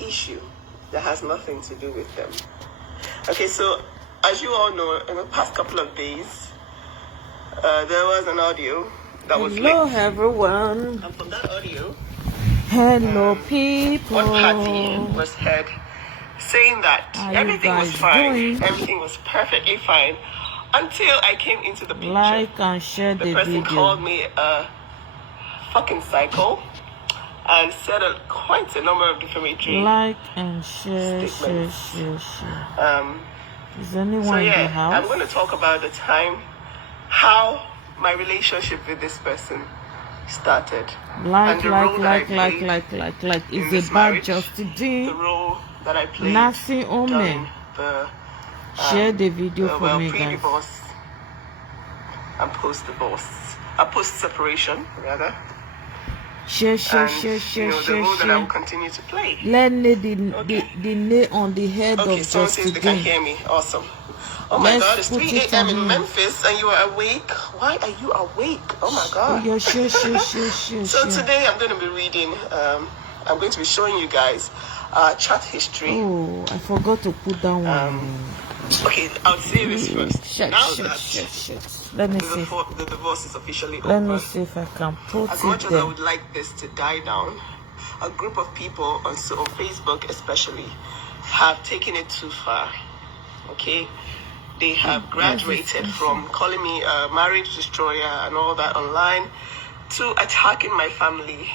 issue that has nothing to do with them. Okay, so as you all know, in the past couple of days, there was an audio that was leaked. Hello, everyone. And from that audio, hello, people. one party was heard saying that everything was fine, everything was perfectly fine, until I came into the picture. Like and share the person video. Called me a fucking psycho and said quite a number of defamatory like and share, statements. share. Is anyone so in the yeah, house? I'm going to talk about the time how my relationship with this person started. Like, and the role that I like. Is this a bad marriage, Justin. the role that I played Nasi Ome. during the share the video for me, guys. pre-divorce and post-divorce, post-separation rather. Share, the role that I will continue to play. Let me the nail on the head okay, of someone says they can hear me. Awesome. Oh my God, it's 3 a.m. in Memphis and you are awake. Why are you awake? Oh my God. Oh, yeah, share. So today I'm going to be reading, I'm going to be showing you guys chat history. Oh, I forgot to put down one. Okay, I'll say this first. Shit. Let me see. The divorce is officially over. Let me see if I can put as it much as there. I would like this to die down, a group of people on Facebook especially have taken it too far. Okay? They have graduated from calling me a marriage destroyer and all that online to attacking my family,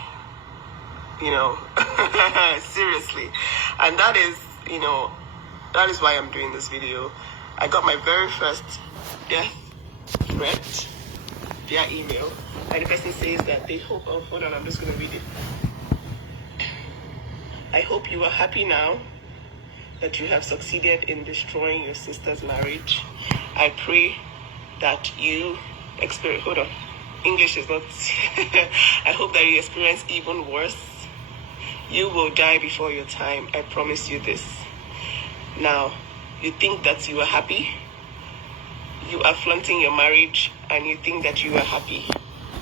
seriously. And that is why I'm doing this video. I got my very first death threat via email, and the person says that they hope, hold on, I'm just going to read it. I hope you are happy now that you have succeeded in destroying your sister's marriage. I pray that you experience, hold on, English is not, I hope that you experience even worse. You will die before your time, I promise you this. Now, you think that you are happy? You are flaunting your marriage and you think that you are happy.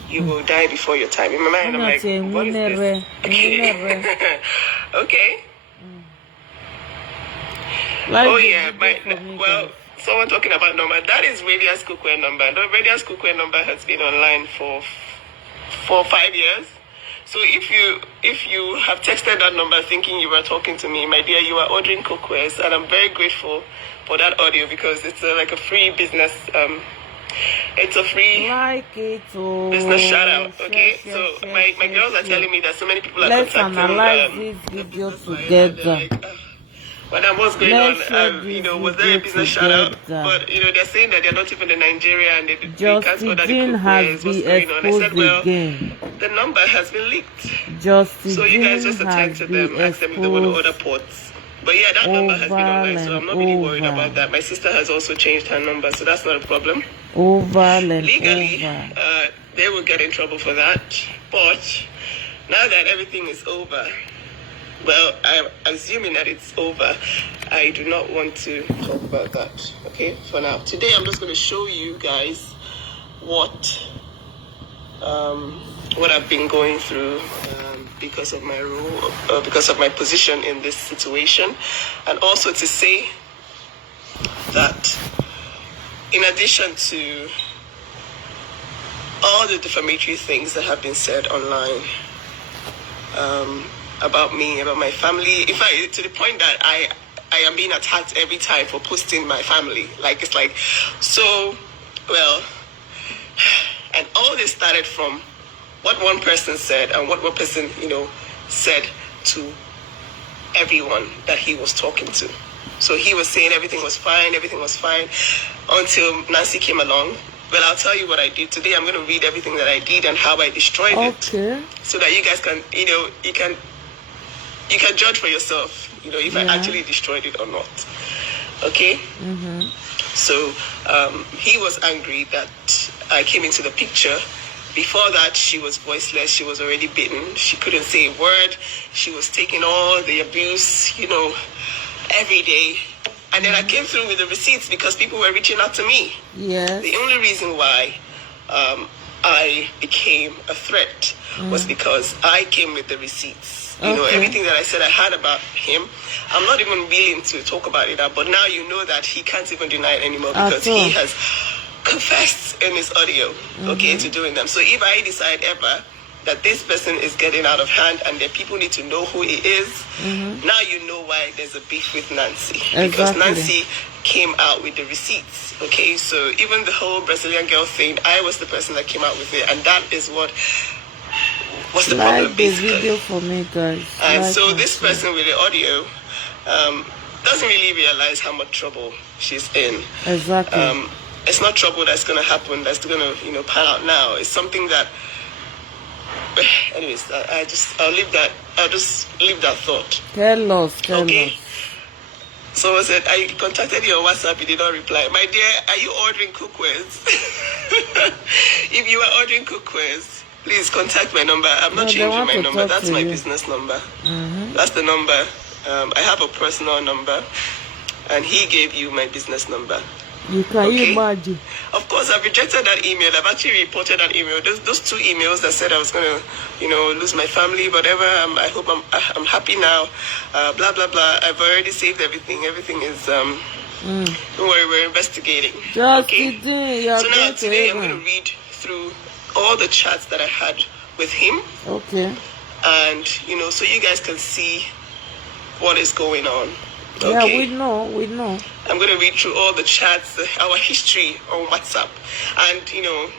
You will die before your time. In my mind, I'm like, what is this? Okay. Okay. Oh yeah, someone talking about number. That is Radiance Cookware number. The Radiance Cookware number has been online for 5 years. So if you have texted that number thinking you were talking to me, my dear, you are ordering cookwares, and I'm very grateful for that audio because it's like a free business. It's a free business shout out. Okay, so my girls are telling me that so many people are contacting. Let's analyze this video together. Madam, what's going on? Was there a business shout out? But they're saying that they're not even in Nigeria and they can't order the cookwares. What's going on? I said, well, the number has been leaked. So you guys just attend to them, ask them if they want to order pots. But yeah, that number has been online, so I'm not really worried about that. My sister has also changed her number, so that's not a problem. Legally, they will get in trouble for that. But now that everything is over, well, I'm assuming that it's over. I do not want to talk about that, okay, for now. Today, I'm just going to show you guys what I've been going through because of my role, because of my position in this situation. And also to say that in addition to all the defamatory things that have been said online, about me, about my family. In fact, to the point that I am being attacked every time for posting my family. Like, it's like, so, well, and all this started from what one person said and what one person, said to everyone that he was talking to. So he was saying everything was fine, until Nancy came along. Well, I'll tell you what I did. Today I'm going to read everything that I did and how I destroyed it. So that you guys can, you can judge for yourself, if I actually destroyed it or not. Okay? So he was angry that I came into the picture. Before that, she was voiceless. She was already bitten. She couldn't say a word. She was taking all the abuse, every day. And then I came through with the receipts because people were reaching out to me. Yes. The only reason why I became a threat was because I came with the receipts. you know, everything that I said I had about him, I'm not even willing to talk about it now. But now you know that he can't even deny it anymore because he has confessed in his audio, okay, to doing them. So if I decide ever that this person is getting out of hand and that people need to know who he is, now you know why there's a beef with Nancy. Because Nancy came out with the receipts, okay? So even the whole Brazilian girl thing, I was the person that came out with it, and that is what was the problem, basically. Video for me, guys. And so this person with the audio doesn't really realize how much trouble she's in. Exactly. It's not trouble that's going to happen, that's going to, you know, pan out now. It's something that, anyways, I'll just leave that thought. Tell us. So was it, I contacted you on WhatsApp, you did not reply. My dear, are you ordering cookwares? If you are ordering cookwares, please contact my number. I'm not changing my number. That's my business number. That's the number. I have a personal number, and he gave you my business number. You can imagine. Of course, I've rejected that email. I've actually reported that email. Those 2 emails that said I was going to, you know, lose my family, whatever. I hope I'm happy now. Blah, blah, blah. I've already saved everything. Everything is, don't worry, we're investigating. Okay? So now today I'm going to read through all the chats that I had with him. Okay. And, you know, so you guys can see what is going on. Okay. Yeah, we know. I'm going to read through all the chats, our history on WhatsApp, and, you know,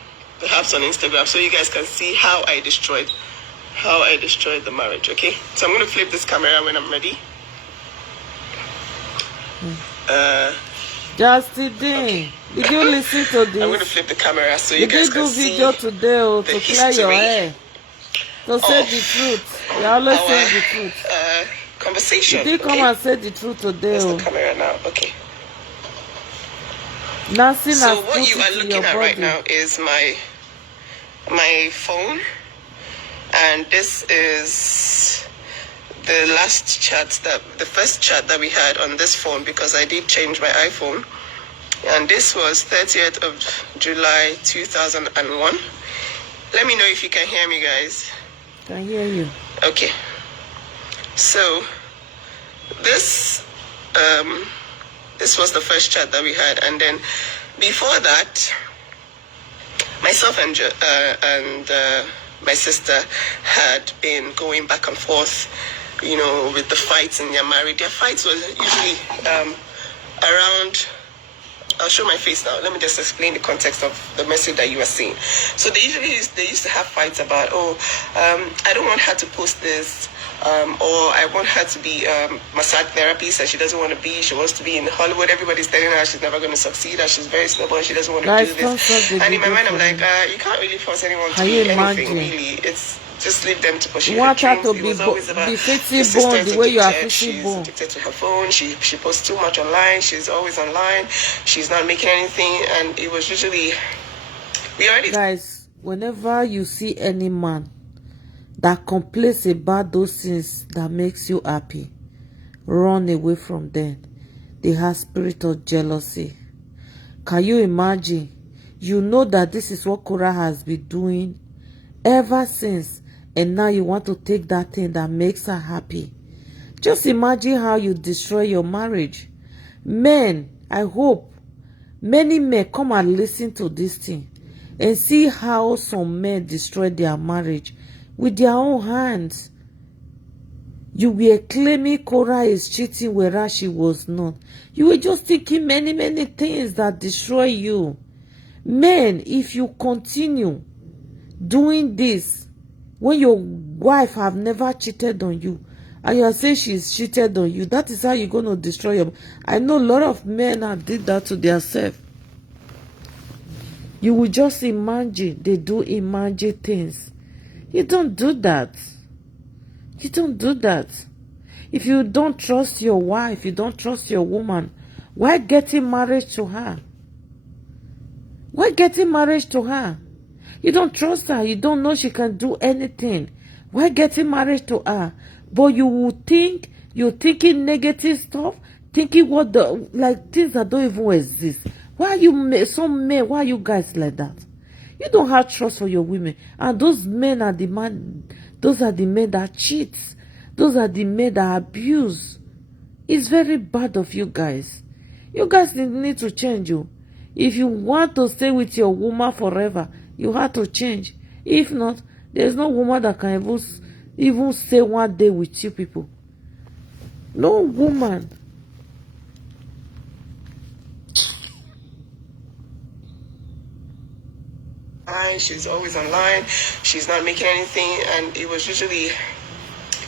perhaps on Instagram, so you guys can see how I destroyed the marriage, okay? So I'm going to flip this camera when I'm ready. Just today. Did you listen to this? I'm going to flip the camera so you guys can see video today to clear your hair. To say the truth. You always say the truth. Conversation. Did you come and say the truth today? Where's the camera now? Okay. Nothing. So what you are looking at right now is my phone, and this is the last chat the first chat that we had on this phone, because I did change my iPhone, and this was 30th of July 2001. Let me know if you can hear me, guys. Can hear you. Okay. So this was the first chat that we had, and then before that, myself and my sister had been going back and forth, you know, with the fights in their marriage. Their fights was usually around. I'll show my face now. Let me just explain the context of the message that you are seeing. So they used to have fights about, I don't want her to post this, or I want her to be massage therapist, and she doesn't want to be. She wants to be in Hollywood. Everybody's telling her she's never going to succeed, and she's very stubborn. She doesn't want to do this. And in my mind, I'm like, you can't really force anyone to do anything. Really, it's just leave them to pursue their dreams. It was always about the way you are fixing bone. She's addicted to her phone. She posts too much online. She's always online. She's not making anything, and it was usually guys, whenever you see any man that complains about those things that makes you happy, run away from them. They have spirit of jealousy. Can you imagine? You know that this is what Korra has been doing ever since, and now you want to take that thing that makes her happy. Just imagine how you destroy your marriage. Men, I hope many men come and listen to this thing and see how some men destroy their marriage with their own hands. You were claiming Korra is cheating, whereas she was not. You were just thinking many things that destroy you. Men, if you continue doing this when your wife have never cheated on you, and you are saying she's cheated on you, that is how you're going to destroy your... I know a lot of men have did that to themselves. You will just imagine. They do imagine things. You don't do that. You don't do that. If you don't trust your wife, you don't trust your woman, why getting married to her? Why getting married to her? You don't trust her. You don't know she can do anything. Why getting married to her? But you will think, you're thinking negative stuff, thinking what the, like things that don't even exist. Why are you, some men, why are you guys like that? You don't have trust for your women. And those men are the men, those are the men that cheat. Those are the men that abuse. It's very bad of you guys. You guys need to change. You. If you want to stay with your woman forever, you have to change. If not, there's no woman that can even stay one day with you people. No woman. She's always online. She's not making anything, and it was usually,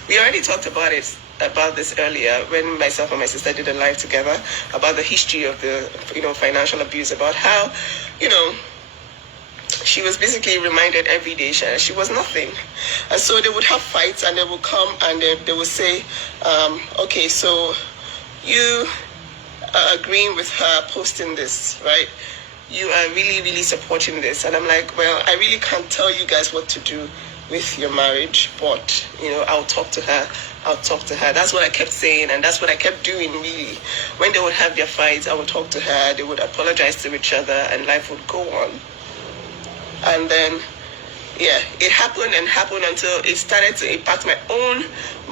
we already talked about this earlier when myself and my sister did a live together about the history of the financial abuse, about how she was basically reminded every day she was nothing. And so they would have fights, and they would come and they would say, okay, so you are agreeing with her posting this, right? You are really, really supporting this. And I'm like, well, I really can't tell you guys what to do with your marriage, but, I'll talk to her. That's what I kept saying, and that's what I kept doing, really. When they would have their fights, I would talk to her, they would apologize to each other, and life would go on. And then, it happened until it started to impact my own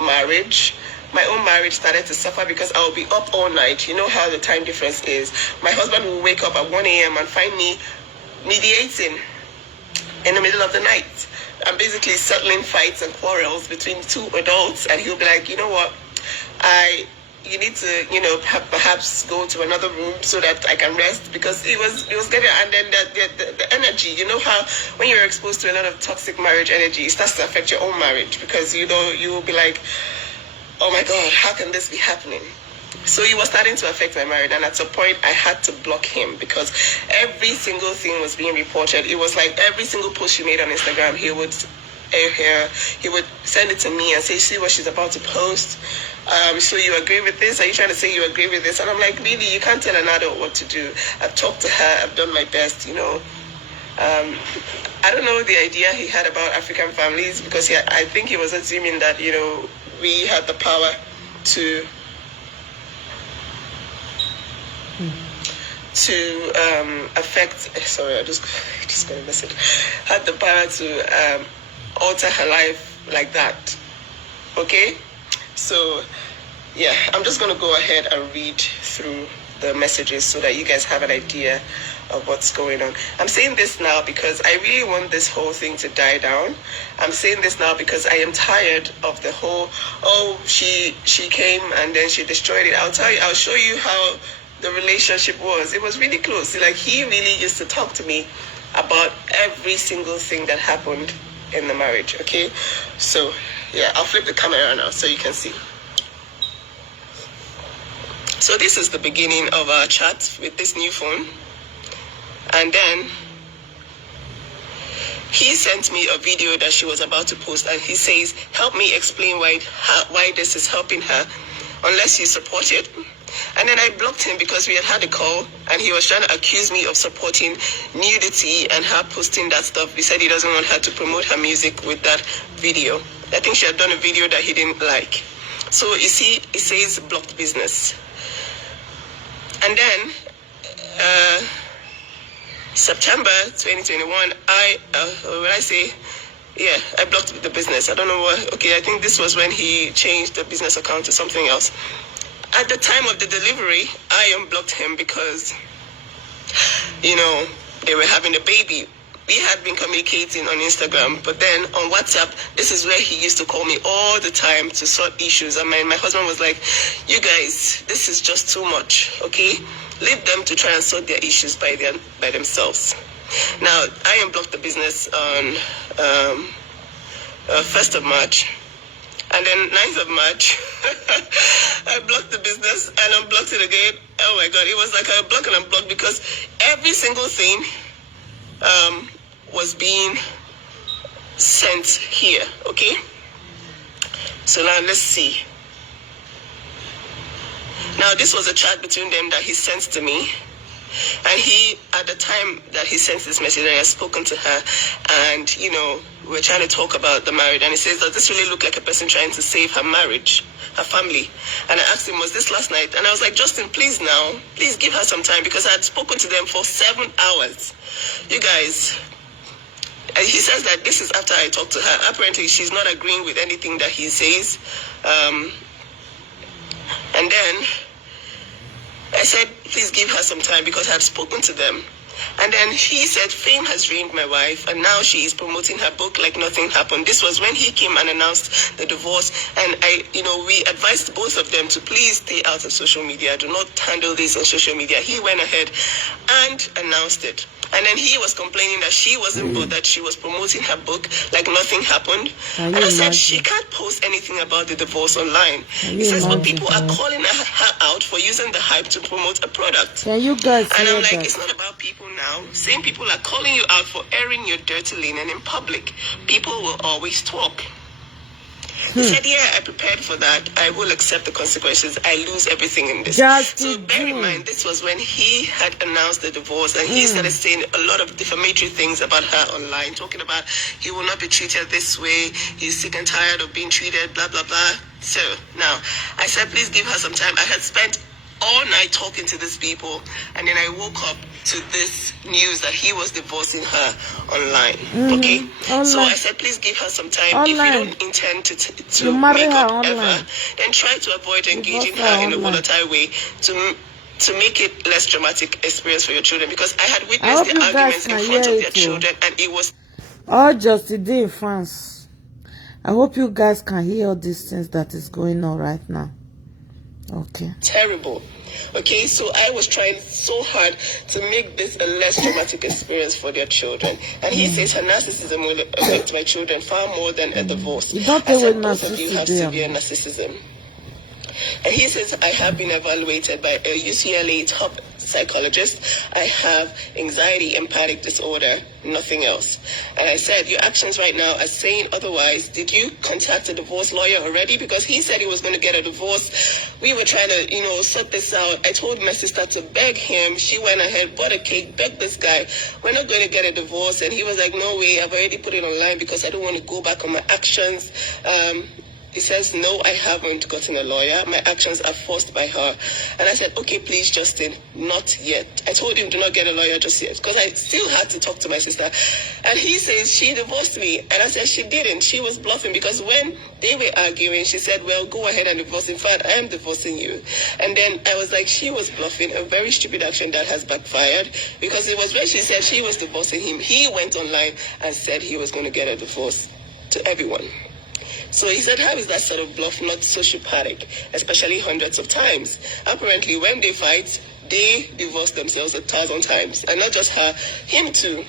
marriage. My own marriage started to suffer because I would be up all night. You know how the time difference is. My husband will wake up at 1 a.m. and find me mediating in the middle of the night. I'm basically settling fights and quarrels between two adults, and he'll be like, you know what, you need to, perhaps go to another room so that I can rest, because it was getting, and then the energy, you know how when you're exposed to a lot of toxic marriage energy, it starts to affect your own marriage, because, you will be like, oh my God, how can this be happening? So it was starting to affect my marriage, and at some point I had to block him because every single thing was being reported. It was like every single post she made on Instagram, he would send it to me and say, see what she's about to post. So you agree with this? Are you trying to say you agree with this? And I'm like, really, you can't tell an adult what to do. I've talked to her. I've done my best, I don't know the idea he had about African families, because I think he was assuming that, we had the power to affect. Sorry, I just got a message. Had the power to alter her life like that. Okay, so I'm just gonna go ahead and read through the messages so that you guys have an idea of what's going on. I'm saying this now because I really want this whole thing to die down. I'm saying this now because I am tired of the whole, she came and then she destroyed it. I'll show you how the relationship was. It was really close. Like, he really used to talk to me about every single thing that happened in the marriage. Okay, so I'll flip the camera now so you can see. So this is the beginning of our chat with this new phone. And then he sent me a video that she was about to post, and he says, help me explain why this is helping her, unless you support it. And then I blocked him because we had a call, and he was trying to accuse me of supporting nudity and her posting that stuff. He said he doesn't want her to promote her music with that video. I think she had done a video that he didn't like. So you see, it says blocked business. And then September 2021, I blocked the business. I don't know what. Okay, I think this was when he changed the business account to something else. At the time of the delivery, I unblocked him because, they were having a baby. We had been communicating on Instagram, but then on WhatsApp, this is where he used to call me all the time to sort issues. And my husband was like, you guys, this is just too much, okay? Leave them to try and sort their issues by themselves. Now, I unblocked the business on 1st of March. And then 9th of March, I blocked the business and unblocked it again. Oh my God, it was like I blocked and unblocked because every single thing was being sent here, okay? So now let's see. Now this was a chat between them that he sent to me. And he, at the time that he sent this message, I had spoken to her, and, we were trying to talk about the marriage. And he says, does this really look like a person trying to save her marriage, her family? And I asked him, was this last night? And I was like, Justin, please give her some time, because I had spoken to them for 7 hours. You guys, he says that this is after I talked to her. Apparently, she's not agreeing with anything that he says. And then I said, please give her some time because I had spoken to them. And then he said, fame has ruined my wife, and now she is promoting her book like nothing happened. This was when he came and announced the divorce. And we advised both of them to please stay out of social media. Do not handle this on social media. He went ahead and announced it. And then he was complaining that she wasn't bothered. She was promoting her book like nothing happened. And I said, she can't post anything about the divorce online. He says, but people are calling her out for using the hype to promote a product. Can you guys And I'm like, that? It's not about people now. Same people are calling you out for airing your dirty linen in public. People will always talk. He said, yeah, I prepared for that. I will accept the consequences. I lose everything in this. So bear in mind, this was when he had announced the divorce, and he started saying a lot of defamatory things about her online, talking about he will not be treated this way. He's sick and tired of being treated, blah, blah, blah. So now I said, please give her some time. I had spent all night talking to these people, and then I woke up to this news that he was divorcing her online. Okay, so I said, please give her some time. If you don't intend to make up ever, then try to avoid engaging her in a volatile way to make it less traumatic experience for your children, because I had witnessed the arguments in front of their children, and it was all just today in France. I hope you guys can hear all these things that is going on right now. Okay. Terrible. Okay, so I was trying so hard to make this a less traumatic experience for their children. And he says her narcissism will affect my children far more than a divorce. You don't I said both of you have severe narcissism. And he says, I have been evaluated by a UCLA top psychologist. I have anxiety and panic disorder, nothing else. And I said, your actions right now are saying otherwise. Did you contact a divorce lawyer already? Because he said he was going to get a divorce. We were trying to, sort this out. I told my sister to beg him. She went ahead, bought a cake, begged this guy. We're not going to get a divorce. And he was like, no way, I've already put it online because I don't want to go back on my actions. He says, no, I haven't gotten a lawyer. My actions are forced by her. And I said, okay, please, Justin, not yet. I told him, do not get a lawyer just yet, because I still had to talk to my sister. And he says, she divorced me. And I said, she didn't. She was bluffing, because when they were arguing, she said, well, go ahead and divorce. In fact, I am divorcing you. And then I was like, she was bluffing, a very stupid action that has backfired, because it was when she said she was divorcing him, he went online and said he was going to get a divorce to everyone. So he said, how is that sort of bluff not sociopathic, especially hundreds of times? Apparently, when they fight, they divorce themselves 1,000 times. And not just her, him too.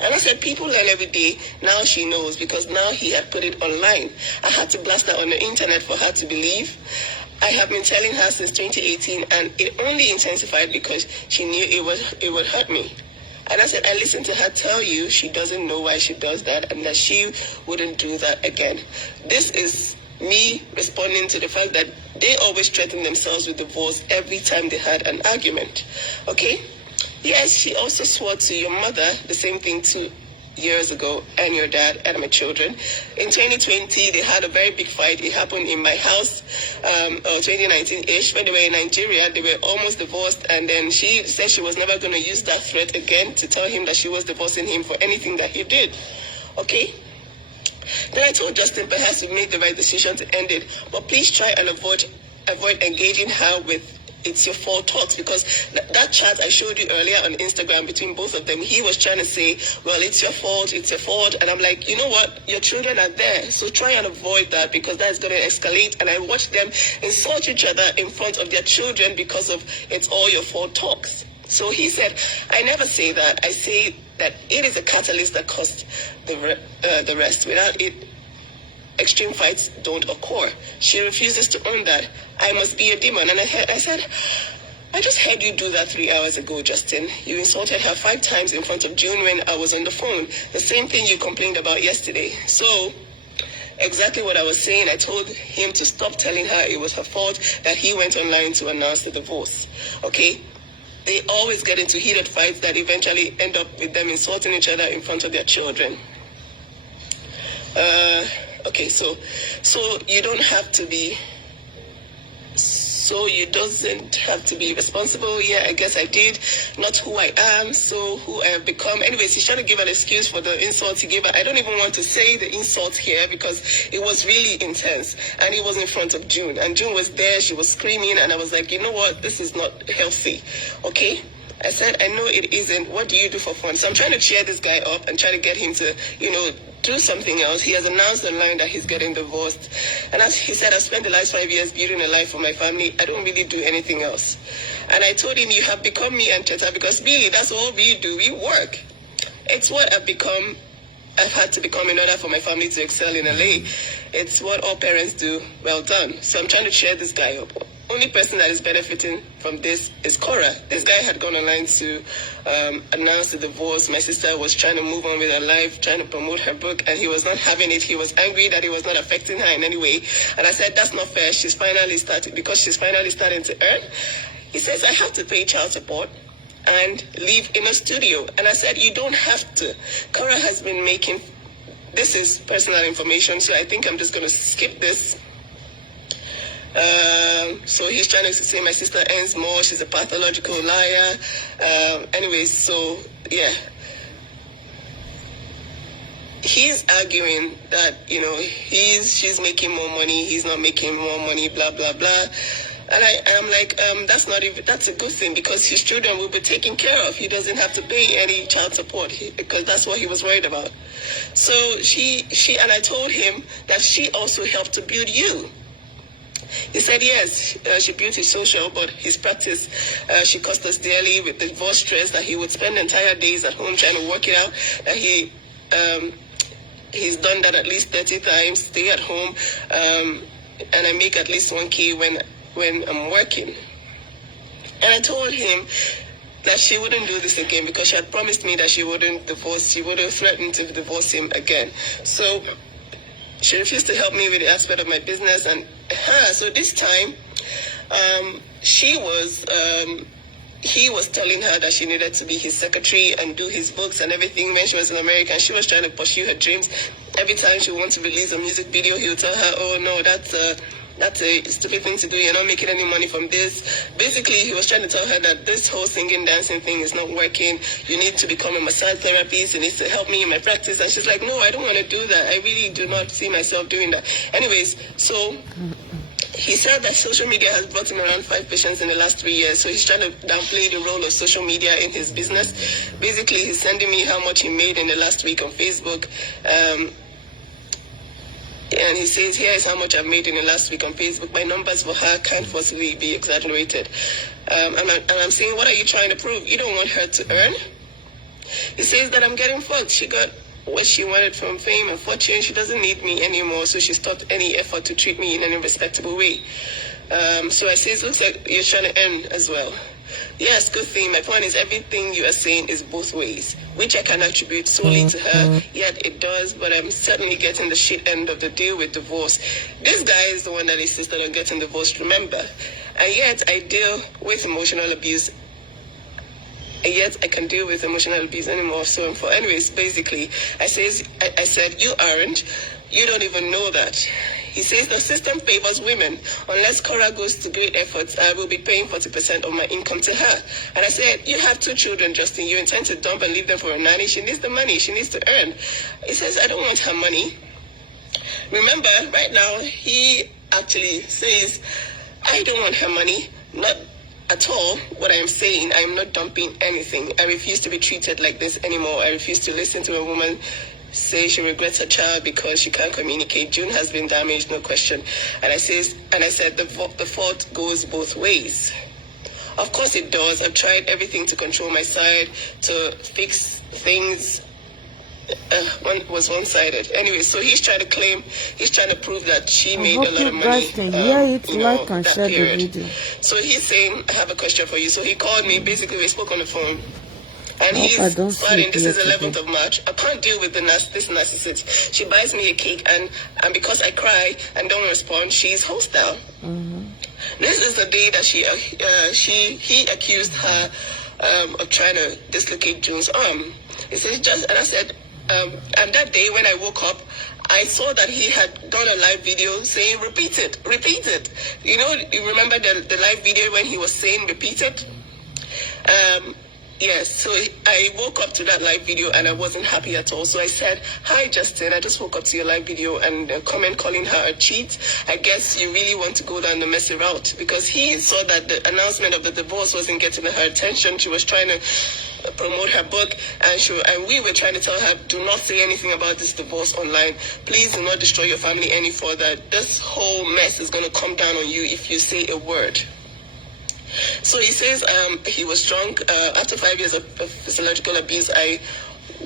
And I said, people learn every day. Now she knows, because now he had put it online. I had to blast her on the internet for her to believe. I have been telling her since 2018, and it only intensified because she knew it would hurt me. And I said, I listened to her tell you she doesn't know why she does that and that she wouldn't do that again. This is me responding to the fact that they always threaten themselves with divorce every time they had an argument. Okay? Yes, she also swore to your mother the same thing 2 years ago, and your dad and my children. In 2020, they had a very big fight. It happened in my house, 2019-ish. When they were in Nigeria, they were almost divorced, and then she said she was never going to use that threat again to tell him that she was divorcing him for anything that he did. Okay? Then I told Justin perhaps we made the right decision to end it, but please try and avoid engaging her with it's your fault talks, because that chat I showed you earlier on Instagram between both of them, he was trying to say, well, it's your fault, and I'm like, you know what, your children are there, so try and avoid that, because that's going to escalate. And I watched them insult each other in front of their children because of it's all your fault talks. So he said, I never say that. I say that it is a catalyst that caused the rest. Without it, extreme fights don't occur. She refuses to own that. I must be a demon. And I said, I just heard you do that 3 hours ago, Justin. You insulted her 5 times in front of June when I was on the phone. The same thing you complained about yesterday. So exactly what I was saying. I told him to stop telling her it was her fault that he went online to announce the divorce. Okay? They always get into heated fights that eventually end up with them insulting each other in front of their children. Okay, so you don't have to be so you doesn't have to be responsible. Yeah, I guess I did. Not who I am, so who I have become. Anyways, he's trying to give an excuse for the insults he gave. I don't even want to say the insult here because it was really intense. And it was in front of June. And June was there. She was screaming. And I was like, you know what? This is not healthy. Okay? I said, I know it isn't. What do you do for fun? So I'm trying to cheer this guy up and try to get him to, do something else. He has announced online that he's getting divorced. And as he said, I spent the last 5 years building a life for my family. I don't really do anything else. And I told him, you have become me and Cheta, because really, that's all we do. We work. It's what I've had to become in order for my family to excel in LA. It's what all parents do. Well done. So I'm trying to cheer this guy up. Only person that is benefiting from this is Korra. This guy had gone online to announce the divorce. My sister was trying to move on with her life, trying to promote her book, and he was not having it. He was angry that it was not affecting her in any way. And I said, that's not fair. She's finally starting to earn. He says, I have to pay child support and live in a studio. And I said, you don't have to. Korra has been making, this is personal information, so I think I'm just going to skip this. So he's trying to say my sister earns more, she's a pathological liar. Anyways, so yeah. He's arguing that, she's making more money, he's not making more money, blah, blah, blah. And I'm like, that's a good thing, because his children will be taken care of. He doesn't have to pay any child support because that's what he was worried about. So and I told him that she also helped to build you. He said, yes, she built his social, but his practice, she cost us dearly with the divorce stress, that he would spend entire days at home trying to work it out, that he's done that at least 30 times, stay at home, and I make at least 1K when I'm working. And I told him that she wouldn't do this again because she had promised me that she wouldn't threaten to divorce him again. So she refused to help me with the aspect of my business, and so this time, he was telling her that she needed to be his secretary and do his books and everything when she was in America, and she was trying to pursue her dreams. Every time she wanted to release a music video, he would tell her, oh no, that's a stupid thing to do. You're not making any money from this. Basically, he was trying to tell her that this whole singing, dancing thing is not working. You need to become a massage therapist. You need to help me in my practice. And she's like, no, I don't want to do that. I really do not see myself doing that. Anyways, so he said that social media has brought him around 5 patients in the last 3 years. So he's trying to downplay the role of social media in his business. Basically, he's sending me how much he made in the last week on Facebook. And he says, here is how much I've made in the last week on Facebook. My numbers for her can't possibly be exaggerated. And I'm saying, what are you trying to prove? You don't want her to earn? He says that I'm getting fucked. She got what she wanted from fame and fortune. She doesn't need me anymore, so she stopped any effort to treat me in any respectable way. So I say, it looks like you're trying to earn as well. Yes, good thing. My point is, everything you are saying is both ways, which I can attribute solely to her. Yet it does, but I'm certainly getting the shit end of the deal with divorce. This guy is the one that insisted on getting divorced, remember? And yet I deal with emotional abuse. And yet I can deal with emotional abuse anymore. So anyways, basically, I said, you aren't. You don't even know that. He says the system favors women. Unless Korra goes to great efforts, I will be paying 40% of my income to her. And I said, you have 2 children, Justin. You intend to dump and leave them for a nanny. She needs the money. She needs to earn. He says, I don't want her money. Remember, right now, he actually says, I don't want her money. Not at all what I am saying. I am not dumping anything. I refuse to be treated like this anymore. I refuse to listen to a woman say she regrets her child because she can't communicate. June has been damaged, no question. And I said the fault goes both ways. Of course it does. I've tried everything to control my side, to fix things. One was one-sided. Anyway, so he's trying to prove that she made a lot of money. That period. So he's saying, I have a question for you. So he called me. Basically, we spoke on the phone. And he's starting, this is 11th of March. I can't deal with this narcissist. She buys me a cake, and because I cry and don't respond, she's hostile. This is the day that he accused her of trying to dislocate June's arm. He says, and I said, and that day when I woke up, I saw that he had done a live video saying, repeat it. You know, you remember the live video when he was saying, repeat it? Yes, so I woke up to that live video and I wasn't happy at all. So I said, hi, Justin, I just woke up to your live video and comment calling her a cheat. I guess you really want to go down the messy route, because he saw that the announcement of the divorce wasn't getting her attention. She was trying to promote her book, and we were trying to tell her, do not say anything about this divorce online. Please do not destroy your family any further. This whole mess is going to come down on you if you say a word. So he says he was drunk. After 5 years of physiological abuse, I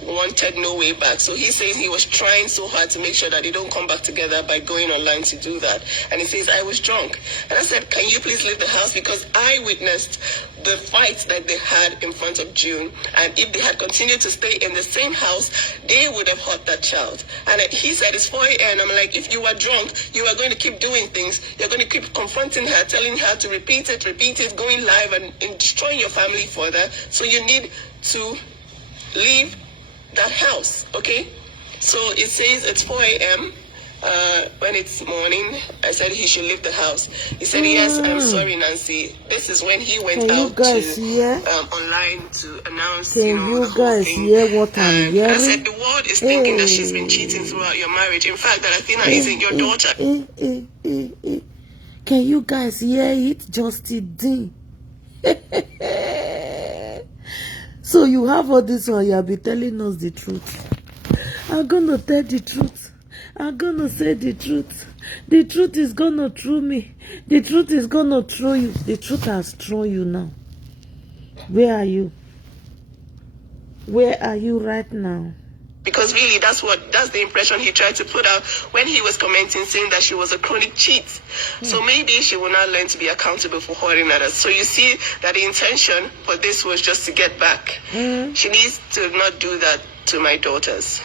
wanted no way back. So he says he was trying so hard to make sure that they don't come back together by going online to do that. And he says, I was drunk. And I said, can you please leave the house? Because I witnessed the fight that they had in front of June. And if they had continued to stay in the same house, they would have hurt that child. And he said, it's 4 a.m. I'm like, if you are drunk, you are going to keep doing things. You're going to keep confronting her, telling her to repeat it, going live and destroying your family further. So you need to leave that house, okay? So it says it's 4 a.m. When it's morning. I said he should leave the house. He said, yes, I'm sorry, Nancy. This is when he went out to online to announce, the whole thing. Hear what I'm hearing? I said, the world is thinking that she's been cheating throughout your marriage. In fact, that Athena isn't your daughter. Can you guys hear it? Justin D. So you have all this one, you'll be telling us the truth. I'm gonna tell the truth. I'm gonna say the truth. The truth is gonna throw me. The truth is gonna throw you. The truth has thrown you now. Where are you? Where are you right now? Because really, that's the impression he tried to put out when he was commenting, saying that she was a chronic cheat. So maybe she will not learn to be accountable for hurting others. So you see that the intention for this was just to get back. She needs to not do that to my daughters.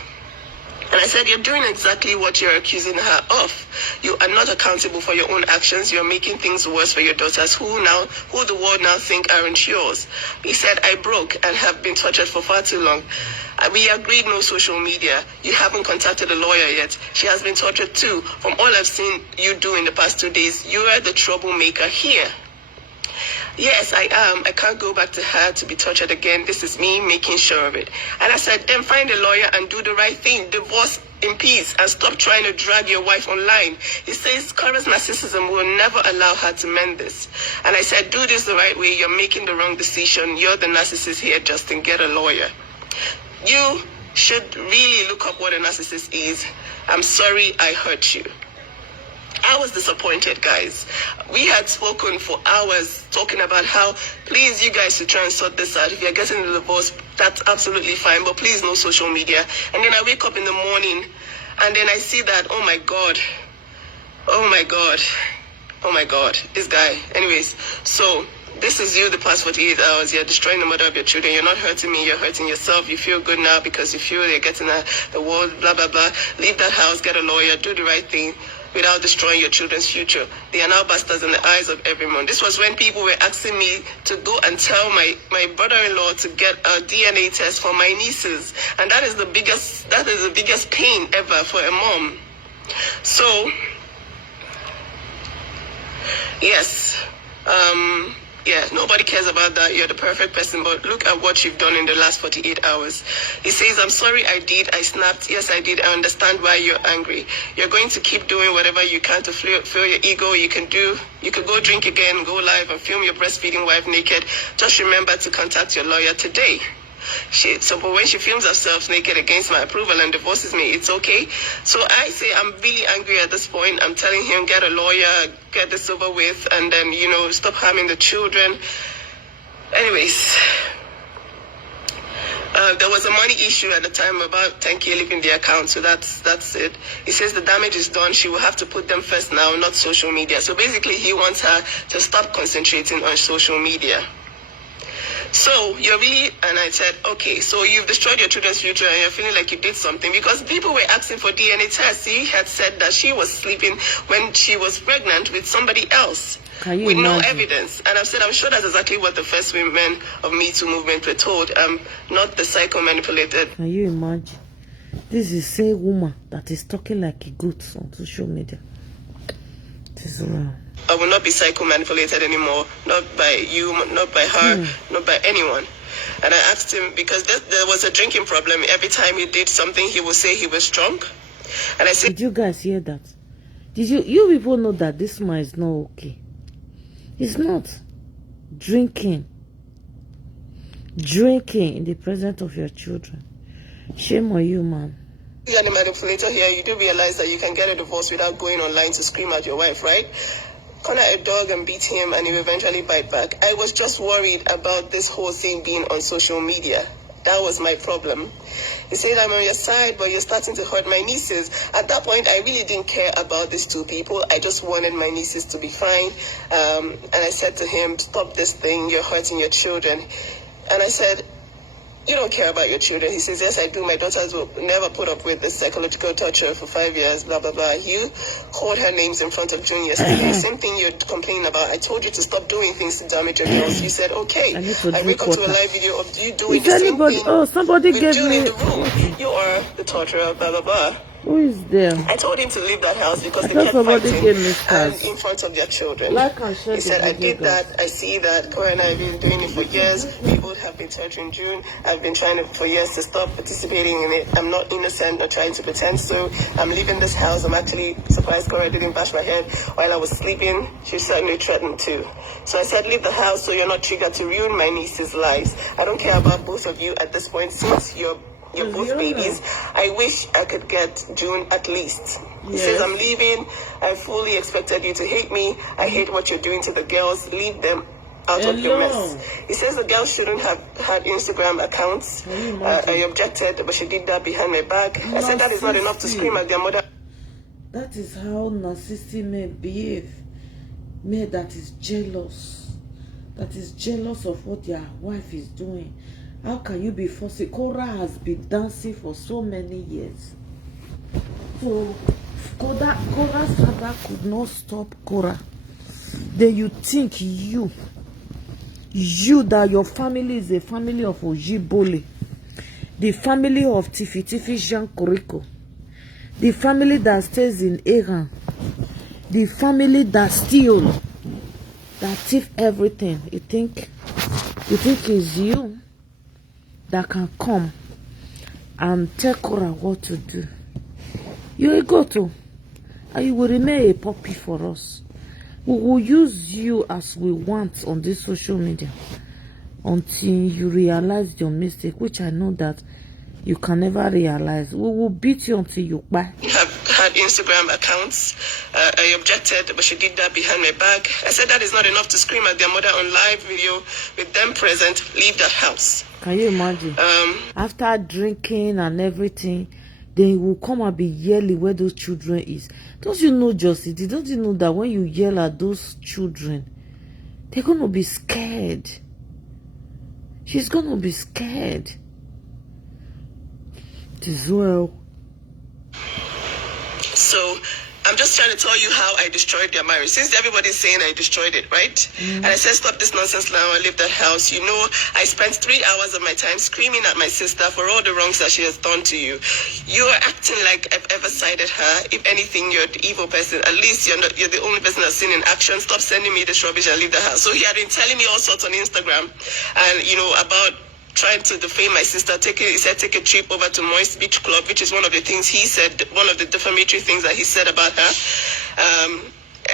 And I said, you're doing exactly what you're accusing her of. You are not accountable for your own actions. You're making things worse for your daughters, who the world now think aren't yours. He said, I broke and have been tortured for far too long. We agreed no social media. You haven't contacted a lawyer yet. She has been tortured too. From all I've seen you do in the past 2 days, you are the troublemaker here. Yes, I am. I can't go back to her to be tortured again. This is me making sure of it. And I said, then find a lawyer and do the right thing. Divorce in peace and stop trying to drag your wife online. He says Korra's narcissism will never allow her to mend this. And I said, do this the right way. You're making the wrong decision. You're the narcissist here, Justin. Get a lawyer. You should really look up what a narcissist is. I'm sorry I hurt you. I was disappointed, guys. We had spoken for hours talking about how, please, you guys should try and sort this out. If you're getting a divorce, that's absolutely fine, but please, no social media. And then I wake up in the morning, and then I see that, oh my God, this guy. Anyways, so this is you the past 48 hours. You're destroying the mother of your children. You're not hurting me. You're hurting yourself. You feel good now because you feel you're getting the world, blah, blah, blah. Leave that house, get a lawyer, do the right thing without destroying your children's future. They are now bastards in the eyes of everyone. This was when people were asking me to go and tell my brother-in-law to get a DNA test for my nieces. And that is the biggest pain ever for a mom. So, yes, nobody cares about that. You're the perfect person, but look at what you've done in the last 48 hours. He says, I'm sorry I did. I snapped. Yes, I did. I understand why you're angry. You're going to keep doing whatever you can to fill your ego. You could go drink again, go live and film your breastfeeding wife naked. Just remember to contact your lawyer today. But when she films herself naked against my approval and divorces me, it's okay. So I say I'm really angry at this point. I'm telling him, get a lawyer, get this over with, and then, stop harming the children. Anyways, there was a money issue at the time, about 10K leaving the account, so that's it. He says the damage is done. She will have to put them first now, not social media. So basically, he wants her to stop concentrating on social media. So you're really, and I said, okay, so you've destroyed your children's future and you're feeling like you did something, because people were asking for DNA tests. He had said that she was sleeping when she was pregnant with somebody else with no evidence. And I've said, I'm sure that's exactly what the first women of Me Too movement were told. I'm not the psycho manipulated. Can you imagine? This is a woman that is talking like a goat on social media. This is I will not be psycho manipulated anymore. Not by you, not by her, not by anyone. And I asked him, because there was a drinking problem. Every time he did something, he would say he was drunk. And I said, did you guys hear that? Did you people know that this man is not okay? He's not drinking in the presence of your children. Shame on you, man. You're the manipulator here. You do realize that you can get a divorce without going online to scream at your wife, right? Corner a dog and beat him, and he will eventually bite back. I was just worried about this whole thing being on social media. That was my problem. You say I'm on your side, but you're starting to hurt my nieces. At that point, I really didn't care about these two people. I just wanted my nieces to be fine. And I said to him, stop this thing. You're hurting your children. And I said, you don't care about your children. He says, yes, I do. My daughters will never put up with this psychological torture for 5 years, blah, blah, blah. You called her names in front of June yesterday. Same thing you're complaining about. I told you to stop doing things to damage your girls. You said, okay. I wake up to a live video of you doing the same thing. Oh, somebody gave June me in the room. You are the torturer, blah, blah, blah. Who is there? I told him to leave that house because they kept somebody fighting gave me and in front of their children. He said, I did that. I see that Korra and I have been doing it for years. We both have been torturing June. I've been trying for years to stop participating in it. I'm not innocent or trying to pretend so. I'm leaving this house. I'm actually surprised Korra didn't bash my head while I was sleeping. She certainly threatened to. So I said, leave the house so you're not triggered to ruin my niece's lives. I don't care about both of you at this point since you're both babies. I wish I could get June at least. He says, I'm leaving. I fully expected you to hate me. I hate what you're doing to the girls. Leave them out of your mess. He says the girls shouldn't have had Instagram accounts. I objected, but she did that behind my back. I said that is not enough to scream at their mother. That is how narcissistic men behave. Men that is jealous. That is jealous of what their wife is doing. How can you be forced? Korra has been dancing for so many years. So Korra's father could not stop Korra. Then you think you that your family is a family of Ojibole, the family of Tifi Jean Koriko, the family that stays in Iran, the family that steal, that thief everything. You think it's you that can come and tell Korra what to do? You're a go-to, and you will remain a puppy for us. We will use you as we want on this social media until you realize your mistake, which I know that you can never realize. We will beat you until you buy. Have had Instagram accounts. I objected, but she did that behind my back. I said that is not enough to scream at their mother on live video with them present. Leave that house. Can you imagine? After drinking and everything, then you will come and be yelling where those children is. Don't you know, Justice? Don't you know that when you yell at those children, they're going to be scared? She's going to be scared. As well. So I'm just trying to tell you how I destroyed their marriage. Since everybody's saying I destroyed it, right? And I said, stop this nonsense now and leave that house. You know, I spent 3 hours of my time screaming at my sister for all the wrongs that she has done to you. You are acting like I've ever sided her. If anything, you're the evil person. At least you're the only person I've seen in action. Stop sending me this rubbish and leave the house. So he had been telling me all sorts on Instagram and, you know, about trying to defame my sister. He said take a trip over to Moist Beach Club, which is one of the things he said, one of the defamatory things that he said about her.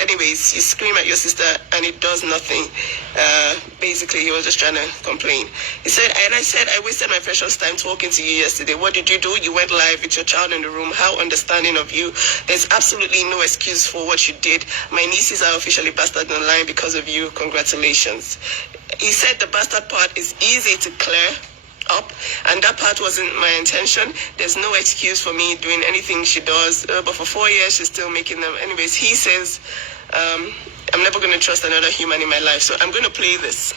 Anyways, you scream at your sister and it does nothing. Basically, he was just trying to complain. He said, and I said, I wasted my precious time talking to you yesterday. What did you do? You went live with your child in the room. How understanding of you. There's absolutely no excuse for what you did. My nieces are officially bastard online because of you. Congratulations. He said the bastard part is easy to clear up, and that part wasn't my intention. There's no excuse for me doing anything she does, but for 4 years she's still making them. Anyways, he says I'm never going to trust another human in my life, so I'm going to play this.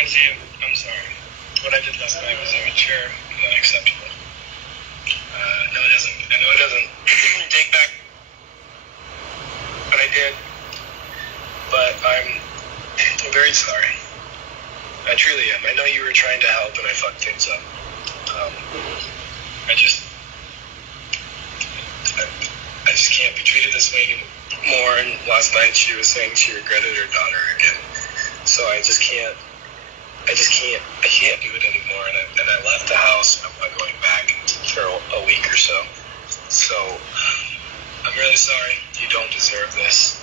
I'm sorry. What I did last night was immature and unacceptable. I know it doesn't take back what I did, but I'm very sorry. I truly am. I know you were trying to help and I fucked things up. I just can't be treated this way anymore. And last night she was saying she regretted her daughter again. So I can't do it anymore. And I left the house. I'm not going back for a week or so. So I'm really sorry. You don't deserve this.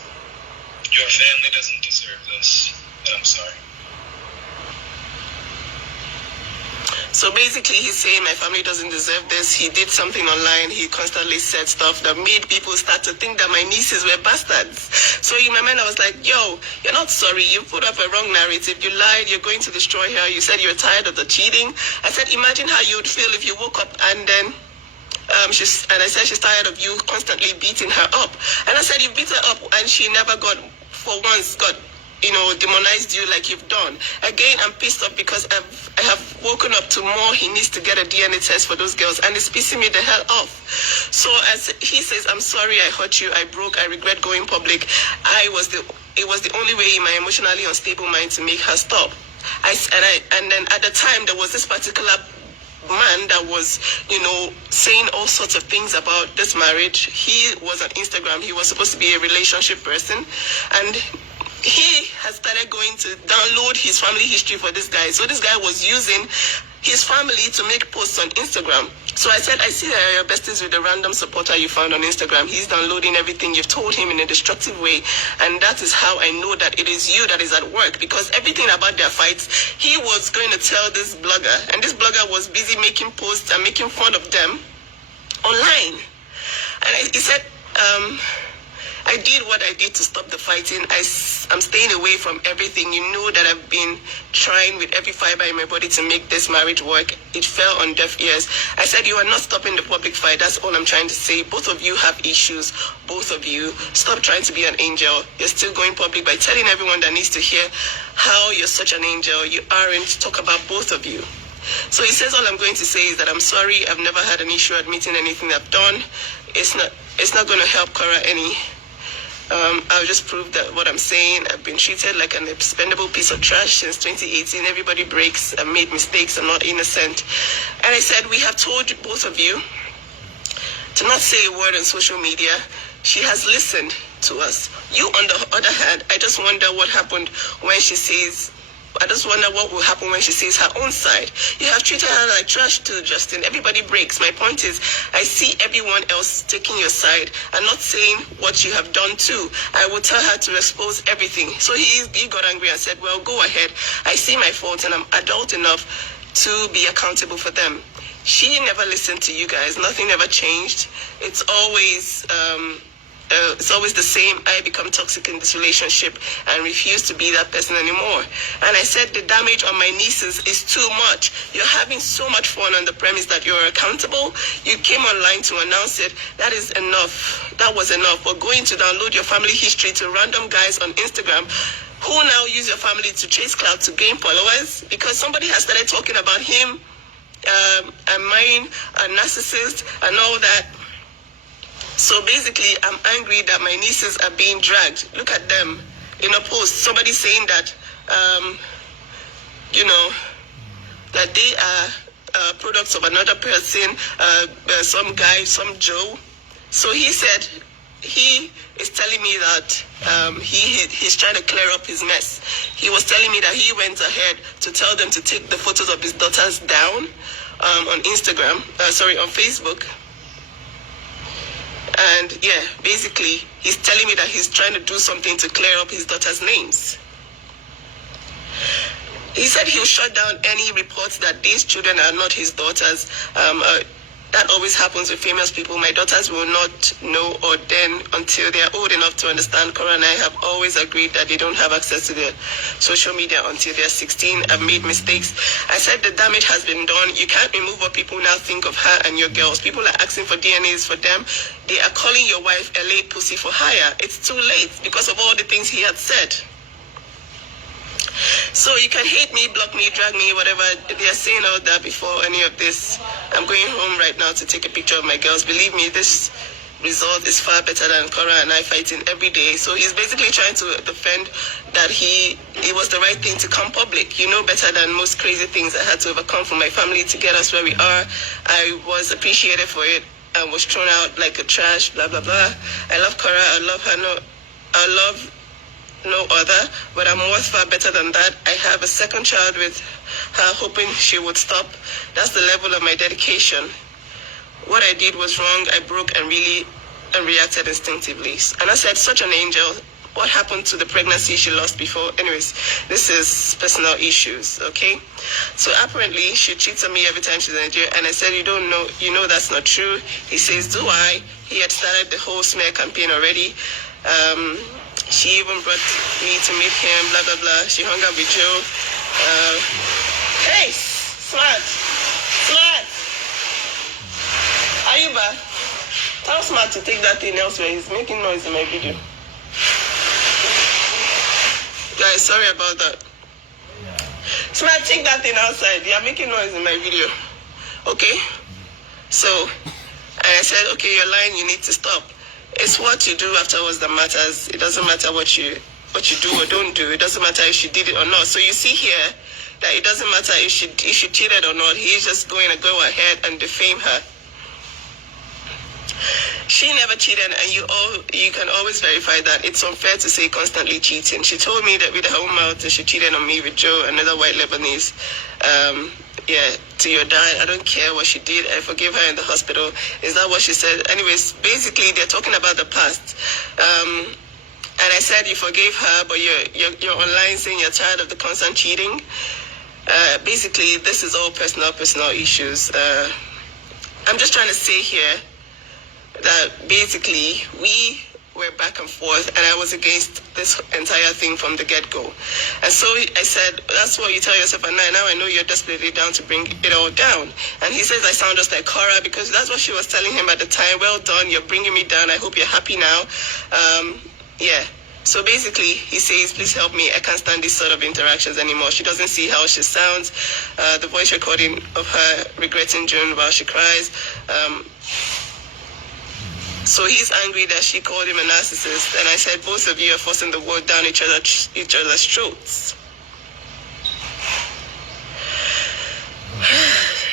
Your family doesn't deserve this. And I'm sorry. So basically, he's saying my family doesn't deserve this. He did something online. He constantly said stuff that made people start to think that my nieces were bastards. So in my mind, I was like, yo, you're not sorry. You put up a wrong narrative. You lied. You're going to destroy her. You said you're tired of the cheating. I said, imagine how you would feel if you woke up and then I said she's tired of you constantly beating her up. And I said, you beat her up and she never got demonized you like you've done. Again, I'm pissed off because I have woken up to more. He needs to get a DNA test for those girls, and it's pissing me the hell off. So as he says, I'm sorry I hurt you, I broke, I regret going public. It was the only way in my emotionally unstable mind to make her stop. And then at the time there was this particular man that was, saying all sorts of things about this marriage. He was on Instagram. He was supposed to be a relationship person, and he has started going to download his family history for this guy. So this guy was using his family to make posts on Instagram. So I said, I see that you're besties with the random supporter you found on Instagram. He's downloading everything you've told him in a destructive way. And that is how I know that it is you that is at work. Because everything about their fights, he was going to tell this blogger. And this blogger was busy making posts and making fun of them online. And he said, I did what I did to stop the fighting. I'm staying away from everything. You know that I've been trying with every fiber in my body to make this marriage work. It fell on deaf ears. I said, you are not stopping the public fight. That's all I'm trying to say. Both of you have issues. Both of you. Stop trying to be an angel. You're still going public by telling everyone that needs to hear how you're such an angel. You aren't. Talk about both of you. So he says, all I'm going to say is that I'm sorry. I've never had an issue admitting anything I've done. It's not going to help Korra any. I'll just prove that what I'm saying. I've been treated like an expendable piece of trash since 2018. Everybody breaks. I've made mistakes. I'm not innocent. And I said, we have told both of you to not say a word on social media. She has listened to us. You, on the other hand, I just wonder what happened when she says, I just wonder what will happen when she sees her own side. You have treated her like trash too, Justin. Everybody breaks. My point is, I see everyone else taking your side and not saying what you have done too. I will tell her to expose everything. So he got angry and said, well, go ahead. I see my faults and I'm adult enough to be accountable for them. She never listened to you guys. Nothing ever changed. It's always the same. I become toxic in this relationship and refuse to be that person anymore. And I said the damage on my nieces is too much. You're having so much fun on the premise that you're accountable. You came online to announce it. That is enough. That was enough. But going to download your family history to random guys on Instagram who now use your family to chase clout to gain followers because somebody has started talking about him and mine, a narcissist and all that. So basically, I'm angry that my nieces are being dragged. Look at them in a post. Somebody saying that, that they are products of another person, some guy, some Joe. So he said he is telling me that he's trying to clear up his mess. He was telling me that he went ahead to tell them to take the photos of his daughters down on on Facebook. And yeah, basically, he's telling me that he's trying to do something to clear up his daughter's names. He said he'll shut down any reports that these children are not his daughters. That always happens with famous people. My daughters will not know or then until they are old enough to understand. Korra and I have always agreed that they don't have access to the social media until they're 16. I've made mistakes. I said the damage has been done. You can't remove what people now think of her and your girls. People are asking for DNAs for them. They are calling your wife a late pussy for hire. It's too late because of all the things he had said. So you can hate me, block me, drag me, whatever. They are saying all that before any of this. I'm going home right now to take a picture of my girls. Believe me, this result is far better than Korra and I fighting every day. So he's basically trying to defend that it was the right thing to come public. You know better than most crazy things I had to overcome for my family to get us where we are. I was appreciated for it and was thrown out like a trash, blah, blah, blah. I love Korra. I love her. I love no other, but I'm worth far better than that. I have a second child with her, hoping she would stop. That's the level of my dedication. What I did was wrong. I broke and reacted instinctively. And I said, such an angel. What happened to the pregnancy she lost before? Anyways, this is personal issues, okay? So apparently she cheats on me every time she's in Nigeria. And I said, you know that's not true. He says, do I? He had started the whole smear campaign already. She even brought me to meet him, blah, blah, blah. She hung out with Joe. Hey, Smart. Ayuba, tell Smart to take that thing elsewhere. He's making noise in my video. Guys, sorry about that. Smart, take that thing outside. You're making noise in my video. Okay? So, I said, okay, you're lying. You need to stop. It's what you do afterwards that matters. It doesn't matter what you do or don't do. It doesn't matter if she did it or not. So you see here that it doesn't matter if she cheated or not. He's just going to go ahead and defame her. She never cheated, and you can always verify that. It's unfair to say constantly cheating. She told me that with her own mouth that she cheated on me with Joe, another white Lebanese. To your dad, I don't care what she did. I forgive her in the hospital. Is that what she said? Anyways, basically they're talking about the past. And I said you forgave her, but you're online saying you're tired of the constant cheating. Basically, this is all personal issues. I'm just trying to say here that basically we were back and forth, and I was against this entire thing from the get-go. And so I said, that's what you tell yourself at night. Now I know you're desperately down to bring it all down. And he says I sound just like Korra, because that's what she was telling him at the time. Well done, you're bringing me down. I hope you're happy now. So basically, he says, please help me. I can't stand these sort of interactions anymore. She doesn't see how she sounds. The voice recording of her regretting June while she cries. So he's angry that she called him a narcissist. And I said, both of you are forcing the word down each other's throats.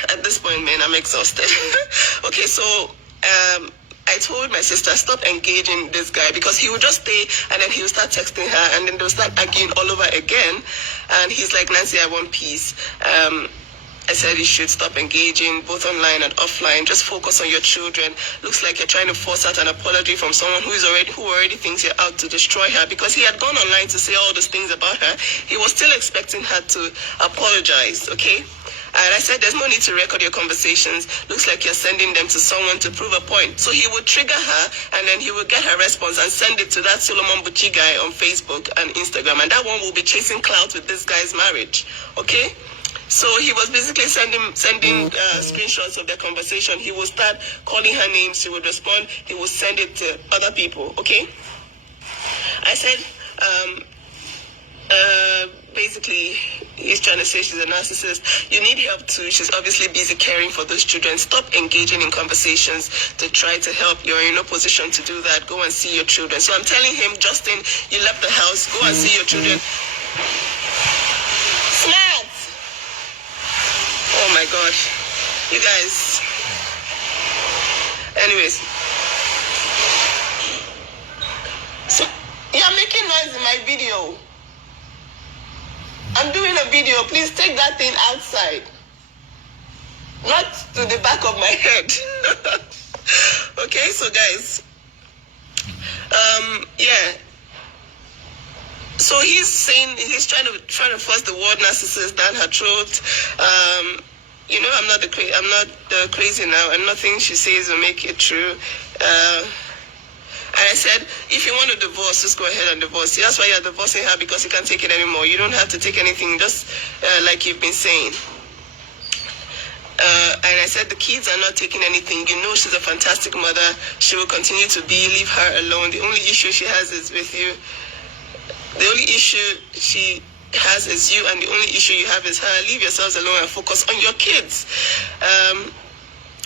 At this point, man, I'm exhausted. Okay, so I told my sister, stop engaging this guy, because he would just stay and then he would start texting her and then they'll start arguing all over again. And he's like, Nancy, I want peace. I said you should stop engaging both online and offline. Just focus on your children. Looks like you're trying to force out an apology from someone who already thinks you're out to destroy her, because he had gone online to say all those things about her. He was still expecting her to apologize, okay? And I said, there's no need to record your conversations. Looks like you're sending them to someone to prove a point. So he would trigger her, and then he would get her response and send it to that Solomon Buchi guy on Facebook and Instagram. And that one will be chasing clout with this guy's marriage, okay? So he was basically sending screenshots of their conversation. He would start calling her names. She would respond. He would send it to other people, okay? I said, basically, he's trying to say she's a narcissist. You need help too. She's obviously busy caring for those children. Stop engaging in conversations to try to help. You're in no position to do that. Go and see your children. So I'm telling him, Justin, you left the house. Go and see your children. Smart! Oh my God. You guys. Anyways. So, you're making noise in my video. I'm doing a video. Please take that thing outside. Not to the back of my head. Okay, so guys. So he's saying, he's trying to force the word narcissist down her throat. I'm not the crazy now, and nothing she says will make it true. And I said, if you want to divorce, just go ahead and divorce. That's why you're divorcing her, because you can't take it anymore. You don't have to take anything, just like you've been saying. And I said, the kids are not taking anything. You know she's a fantastic mother. She will continue to be. Leave her alone. The only issue she has is with you. The only issue she has is you, and the only issue you have is her. Leave yourselves alone and focus on your kids.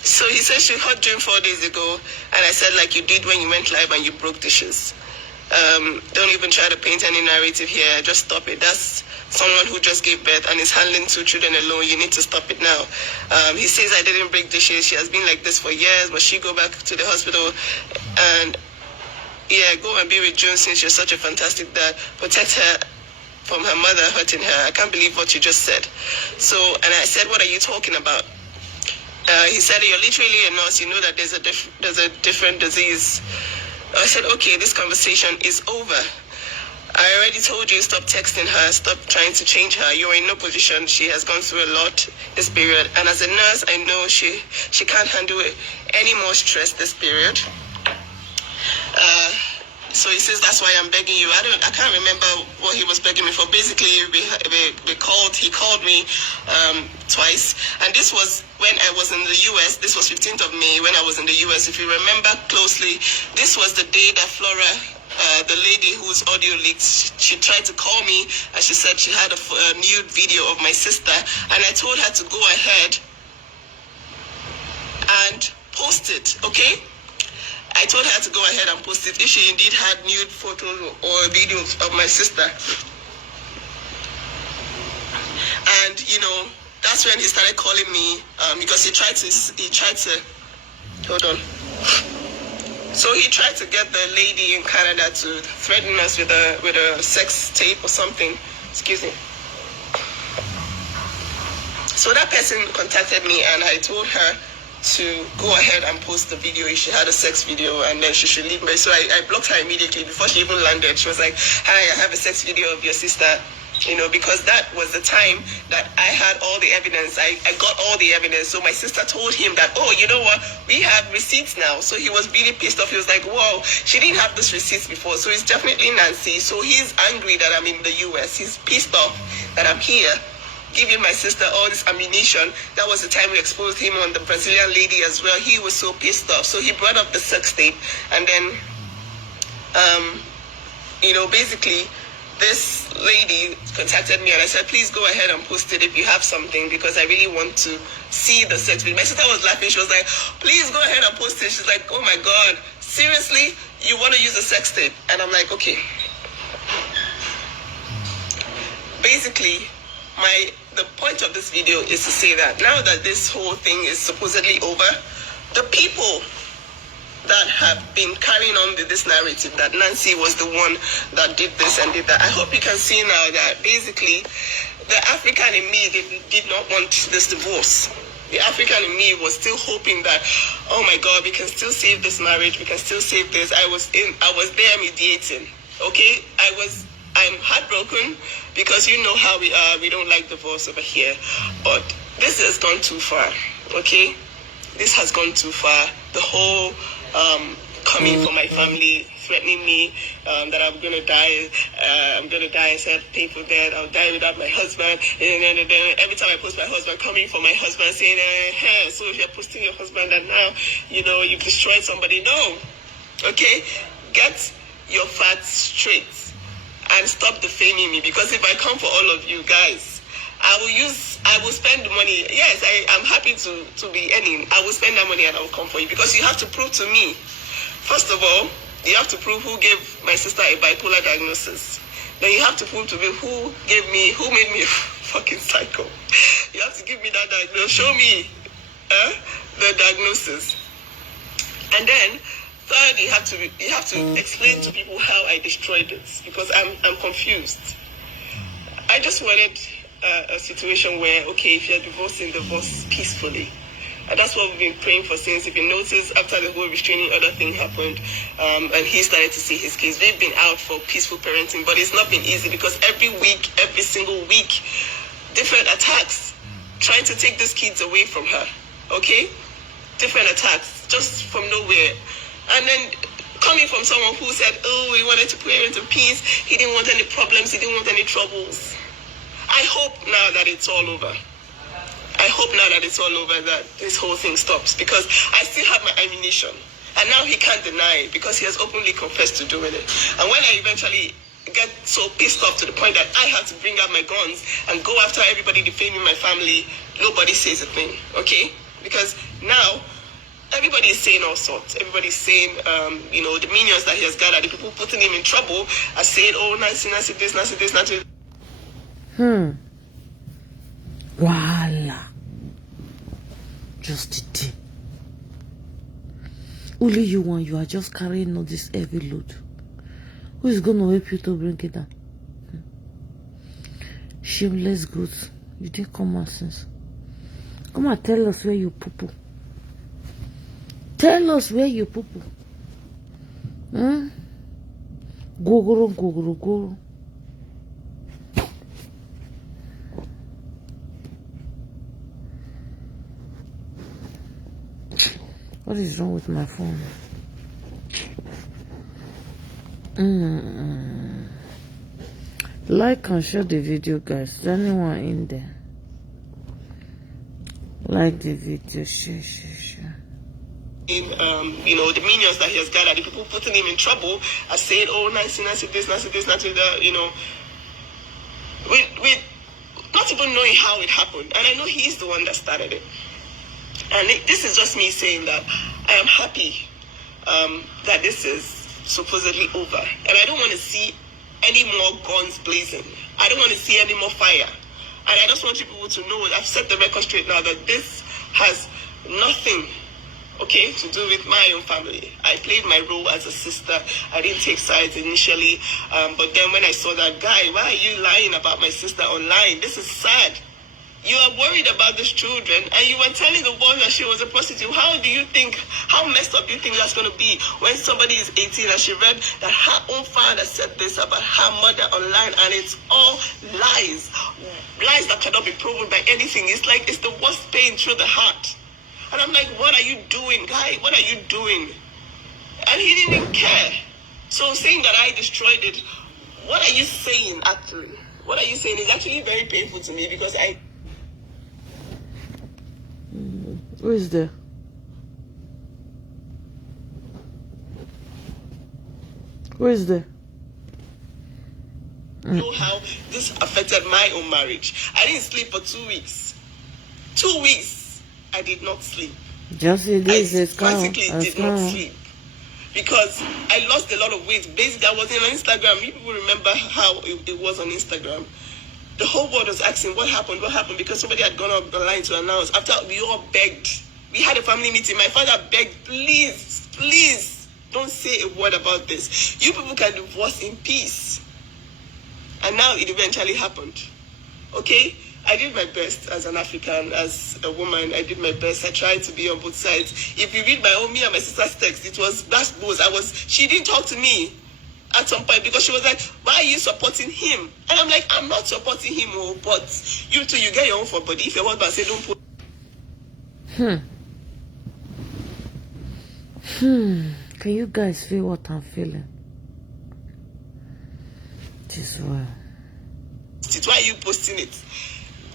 So he said she heard June 4 days ago, and I said, like you did when you went live and you broke dishes. Don't even try to paint any narrative here. Just stop it. That's someone who just gave birth and is handling 2 children alone. You need to stop it now. He says I didn't break dishes. She has been like this for years. Must she go back to the hospital? And yeah, go and be with June since you're such a fantastic dad. Protect her from her mother hurting her. I can't believe what you just said. So, and I said, what are you talking about? He said, you're literally a nurse. You know that there's a different disease. I said, okay, this conversation is over. I already told you, stop texting her, stop trying to change her. You're in no position. She has gone through a lot this period. And as a nurse, I know she can't handle any more stress this period. So he says, that's why I'm begging you. I can't remember what he was begging me for. Basically, he called me twice. And this was when I was in the US. This was 15th of May when I was in the US. If you remember closely, this was the day that Flora, the lady whose audio leaked, she tried to call me and she said she had a nude video of my sister. And I told her to go ahead and post it, okay? I told her to go ahead and post it if she indeed had nude photos or videos of my sister. And you know, that's when he started calling me because he tried to hold on. So he tried to get the lady in Canada to threaten us with a sex tape or something. Excuse me. So that person contacted me and I told her to go ahead and post the video if she had a sex video, and then she should leave me. So I blocked her immediately before she even landed. She was like, hi, I have a sex video of your sister, you know, because that was the time that I had all the evidence. I got all the evidence. So my sister told him that, oh, you know what, we have receipts now. So he was really pissed off. He was like, whoa, she didn't have this receipts before. So it's definitely Nancy. So he's angry that I'm in the US. He's pissed off that I'm here giving my sister all this ammunition. That was the time we exposed him on the Brazilian lady as well. He was so pissed off. So he brought up the sex tape. And then, you know, basically, this lady contacted me and I said, please go ahead and post it if you have something, because I really want to see the sex video. My sister was laughing. She was like, please go ahead and post it. She's like, oh my God, seriously? You want to use a sex tape? And I'm like, okay. Basically, the point of this video is to say that now that this whole thing is supposedly over, the people that have been carrying on with this narrative that Nancy was the one that did this and did that, I hope you can see now that basically the African in me did not want this divorce. The African in me was still hoping that, oh my God, we can still save this marriage, we can still save this. I was there mediating, okay? I'm heartbroken because you know how we are. We don't like divorce over here. But this has gone too far, okay? This has gone too far. The whole coming for my family, threatening me that I'm going to die. I'm going to die instead of painful death. I'll die without my husband. And then every time I post my husband, coming for my husband, saying, hey, so if you're posting your husband and now, you know, you've destroyed somebody. No, okay? Get your facts straight. And stop defaming me, because if I come for all of you guys, I will spend the money. Yes, I'm happy to be earning. I will spend that money and I will come for you, because you have to prove to me. First of all, you have to prove who gave my sister a bipolar diagnosis. Then you have to prove to me who made me a fucking psycho. You have to give me that diagnosis. Show me the diagnosis. And then third, you have to explain to people how I destroyed it, because I'm confused. I just wanted a situation where, okay, if you're divorcing, divorce peacefully. And that's what we've been praying for since. If you notice, after the whole restraining order thing happened, and he started to see his kids, we've been out for peaceful parenting, but it's not been easy, because every single week, different attacks, trying to take these kids away from her, okay? Different attacks, just from nowhere. And then coming from someone who said, oh, he wanted to parent in peace, he didn't want any problems, he didn't want any troubles. I hope now that it's all over. I hope now that it's all over that this whole thing stops, because I still have my ammunition. And now he can't deny it, because he has openly confessed to doing it. And when I eventually get so pissed off to the point that I have to bring out my guns and go after everybody defaming my family, nobody says a thing, okay? Because now everybody is saying all sorts. Everybody's saying, the minions that he has gathered, the people putting him in trouble are saying, oh, Nancy this, Nancy this, Nancy. Voila. Just the thing. Only you are just carrying all this heavy load. Who is going to help you to bring it down? Shameless goods. You didn't come out since. Come and tell us where you poo-poo. Tell us where you poo-poo. Go. What is wrong with my phone? Like and share the video, guys. Is anyone in there? Like the video, share. The minions that he has gathered, the people putting him in trouble are saying, oh, Nancy this, Nancy that, with not even knowing how it happened. And I know he's the one that started it. And this is just me saying that I am happy that this is supposedly over. And I don't want to see any more guns blazing. I don't want to see any more fire. And I just want you people to know, I've set the record straight now, that this has nothing, to do with my own family. I played my role as a sister. I didn't take sides initially. But then when I saw that guy, why are you lying about my sister online? This is sad. You are worried about these children, and you were telling the world that she was a prostitute. How messed up do you think that's going to be when somebody is 18 and she read that her own father said this about her mother online, and it's all lies. Lies that cannot be proven by anything. It's like it's the worst pain through the heart. And I'm like, what are you doing, guy? What are you doing? And he didn't even care. So saying that I destroyed it, what are you saying, actually? What are you saying? It's actually very painful to me because Who is there? Who is there? know how this affected my own marriage. I didn't sleep for 2 weeks. 2 weeks, I did not sleep. Just this, practically did not sleep. Because I lost a lot of weight. Basically, I was on Instagram. You people remember how it was on Instagram. The whole world was asking, what happened? Because somebody had gone up the line to announce. After we all begged. We had a family meeting. My father begged, please, don't say a word about this. You people can divorce in peace. And now it eventually happened. Okay? I did my best as an African, as a woman. I did my best. I tried to be on both sides. If you read me and my sister's text, it was she didn't talk to me at some point because she was like, why are you supporting him? And I'm like, I'm not supporting him, but you too, you get your own for body. If your husband say don't put. Can you guys feel what I'm feeling? This one. It's why are you posting it?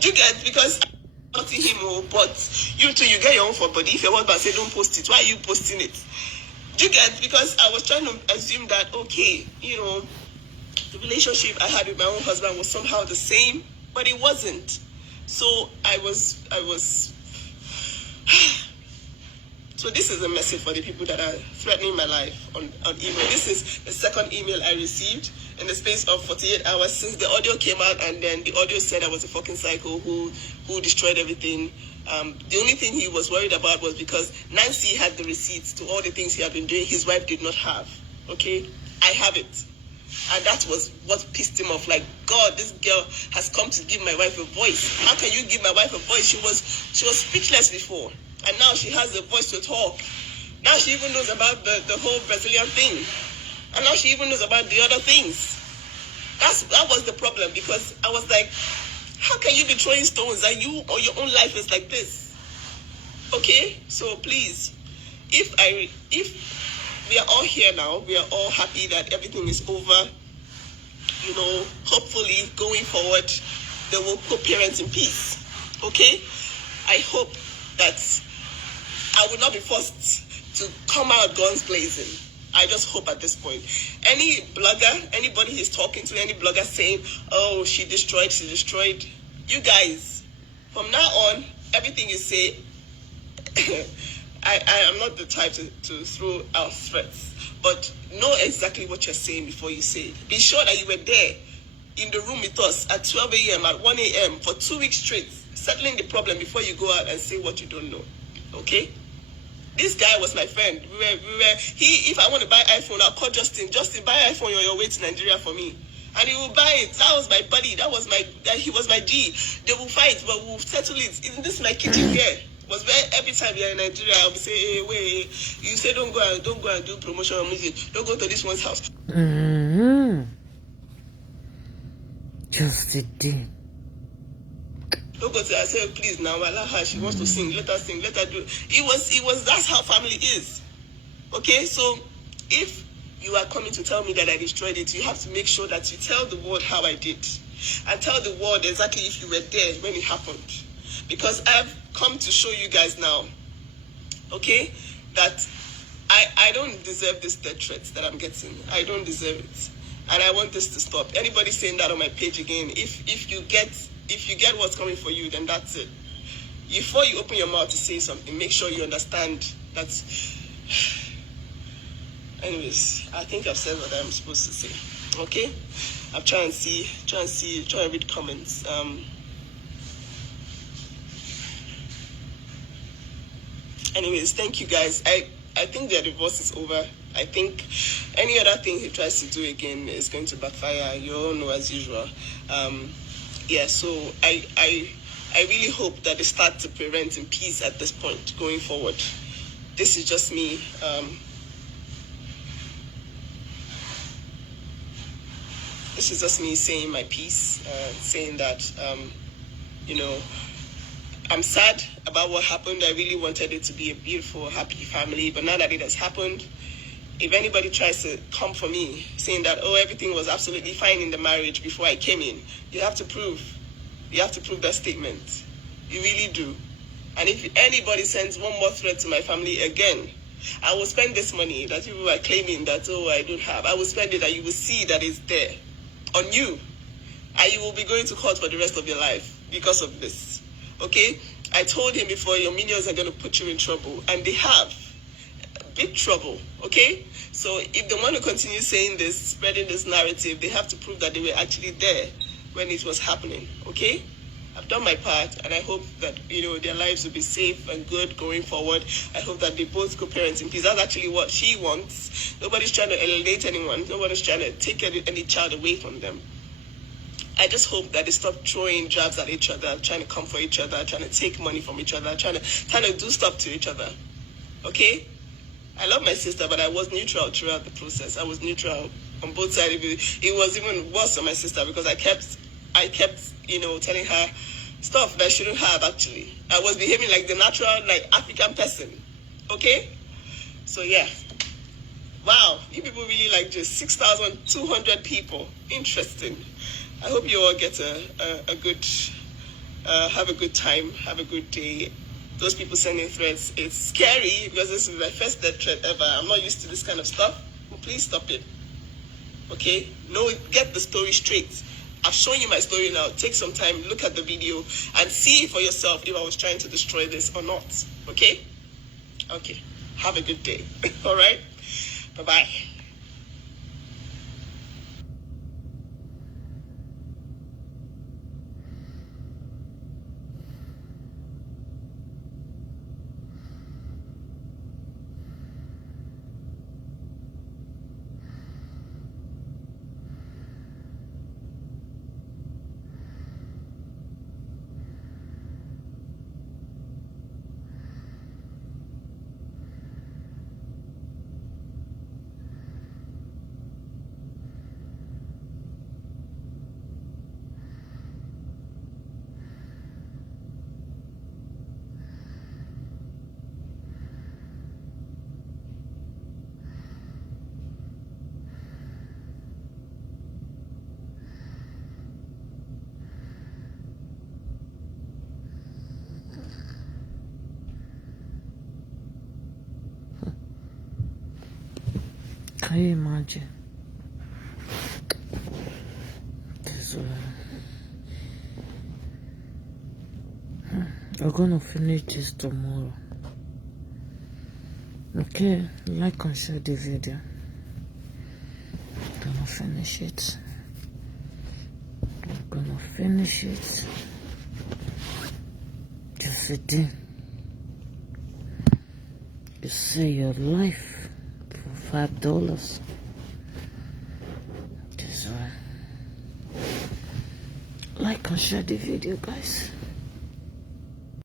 You get, because I'm not him, but you too, you get your own for body. If your husband say don't post it, why are you posting it? You get, because I was trying to assume that, okay, the relationship I had with my own husband was somehow the same, but it wasn't. So I was so this is a message for the people that are threatening my life on email. This is the second email I received in the space of 48 hours since the audio came out, and then the audio said I was a fucking psycho who destroyed everything. The only thing he was worried about was because Nancy had the receipts to all the things he had been doing. His wife did not have. Okay? I have it. And that was what pissed him off. Like, God, this girl has come to give my wife a voice. How can you give my wife a voice? She was speechless before. And now she has the voice to talk. Now she even knows about the whole Brazilian thing. And now she even knows about the other things. That was the problem, because I was like, how can you be throwing stones and you or your own life is like this? Okay? So please, if we are all here now, we are all happy that everything is over, hopefully going forward, they will co-parent in peace. Okay? I hope that I will not be forced to come out guns blazing. I just hope at this point. Any blogger, anybody he's talking to, any blogger saying, oh, she destroyed. You guys, from now on, everything you say, I am not the type to throw out threats, but know exactly what you're saying before you say it. Be sure that you were there in the room with us at 12 a.m., at 1 a.m. for 2 weeks straight, settling the problem before you go out and say what you don't know. Okay? This guy was my friend. If I want to buy iPhone, I'll call Justin. Justin, buy iPhone on your way to Nigeria for me. And he will buy it. That was my buddy. He was my G. They will fight, but we'll settle it. Isn't this my kitchen here? Was where every time you're in Nigeria, I'll be saying, hey, wait, you say don't go and do promotion of music. Don't go to this one's house. Just a day. Don't go to her. I say, please now, allow her. She wants to sing. Let her sing. Let her do. It was. That's how family is. Okay, so if you are coming to tell me that I destroyed it, you have to make sure that you tell the world how I did, and tell the world exactly if you were there when it happened. Because I've come to show you guys now, okay, that I don't deserve this death threats that I'm getting. I don't deserve it, and I want this to stop. Anybody saying that on my page again, if you get what's coming for you, then that's it. Before you open your mouth to say something, make sure you understand that. Anyways, I think I've said what I'm supposed to say. Okay, I'm trying to read comments. Anyways, thank you guys. I think their divorce is over. I think any other thing he tries to do again is going to backfire. You all know as usual. Yeah, so I really hope that they start to parent in peace at this point going forward. This is just me. This is just me saying my piece, saying that, I'm sad about what happened. I really wanted it to be a beautiful, happy family. But now that it has happened, if anybody tries to come for me saying that, oh, everything was absolutely fine in the marriage before I came in, you have to prove that statement. You really do. And if anybody sends one more threat to my family again, I will spend this money that people are claiming that, oh, I don't have. I will spend it and you will see that it's there on you. And you will be going to court for the rest of your life because of this. Okay? I told him before, your minions are going to put you in trouble. And they have. Big trouble. Okay? So if they want to continue saying this, spreading this narrative, they have to prove that they were actually there when it was happening. Okay? I've done my part, and I hope that, their lives will be safe and good going forward. I hope that they both co-parent in peace. That's actually what she wants. Nobody's trying to alienate anyone. Nobody's trying to take any child away from them. I just hope that they stop throwing jabs at each other, trying to come for each other, trying to take money from each other, trying to do stuff to each other. Okay? I love my sister, but I was neutral throughout the process. I was neutral on both sides. It was even worse on my sister because I kept telling her stuff that I shouldn't have, actually. I was behaving like the natural, African person. Okay? So, yeah. Wow. You people really like just 6,200 people. Interesting. I hope you all get a good, have a good time, have a good day. Those people sending threats, it's scary because this is my first death threat ever. I'm not used to this kind of stuff. Please stop it. Okay? No, get the story straight. I've shown you my story now. Take some time, look at the video, and see for yourself if I was trying to destroy this or not. Okay? Okay. Have a good day. All right? Bye-bye. Can you imagine? We're gonna finish this tomorrow. Okay, like and share the video. I'm gonna finish it. Just sit in. You sell your life for $5. This way. Like and share the video, guys.